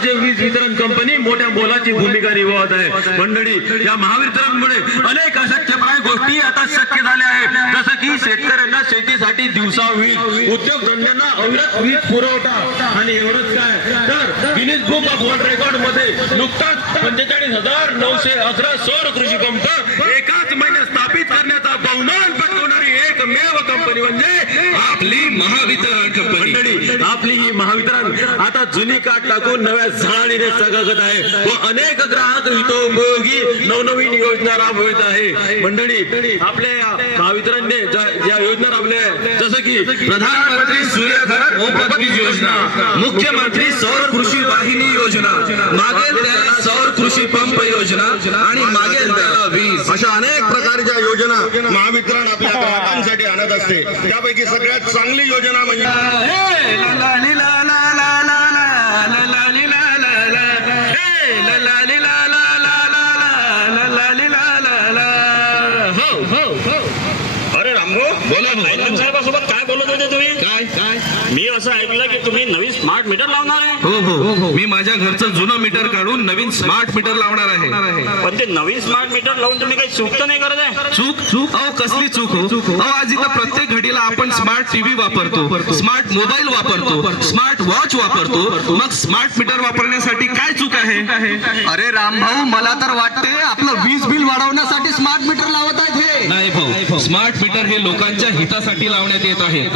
राज्य वीज वितरण कंपनी मोठ्या मोलाची भूमिका निभावत आहे। मंडळी, या महावितरणमुळे अनेक अशक्यप्राय गोष्टी आता शक्य झाल्या आहेत, जसं की शेतकऱ्यांना शेतीसाठी दिवसा वीज, उद्योगधंद्यांना अविरत वीज पुरवठा आणि एवढंच काय तर Guinness book of world record मध्ये नुकताच 45,911 सौर कृषी पंप एकाच महिन्यात स्थापित करण्याचा बहुमान पटवणारी एकमेव कंपनी म्हणजे आपली महावितरण कंपनी। मंडळी, आपली ही महावितरण आता जुनी काट टाकून नव्या झळाळीने सगळत आहे व अनेक ग्राहक हितोपयोगी नवनवीन योजना राबवित आहे। मंडळी, आपल्या महावितरणने ज्या योजना राबवल्या जसं की प्रधानमंत्री सूर्यघर मोफत वीज योजना, मुख्यमंत्री सौर कृषी वाहिनी योजना, मागेल त्याला सौर कृषी पंप योजना आणि मागेल त्याला वीज, अशा अनेक प्रकारच्या योजना महावितरण आपल्या ग्राहकांसाठी आणत असते। त्यापैकी सगळ्यात चांगली योजना म्हणजे साहेबासोबत काय बोलत होते तुम्ही? काय मी असं ऐकलं की तुम्ही नवीन स्मार्ट मीटर लावणार आहे? हो, मी माझ्या घरचं जुनं मीटर काढून नवीन स्मार्ट मीटर लावणार आहे। पण ते नवीन स्मार्ट मीटर लावून तुम्ही काही चूक तर नाही करत आहे? चूक अहो कसली चूक हो? अहो आज इथं प्रत्येक घडीला आपण स्मार्ट टीव्ही वापरतो, स्मार्ट मोबाईल वापरतो, स्मार्ट वॉच वापरतो, मग स्मार्ट मीटर वापरण्यासाठी काय चूक आहे? अरे रामभाऊ, मला तर वाटते आपलं वीज बिल वाढवण्यासाठी स्मार्ट मीटर लावत आहेत हे। नाही भाऊ, स्मार्ट मीटर हे लोकांच्या हितासाठी लावण्यात येत आहे।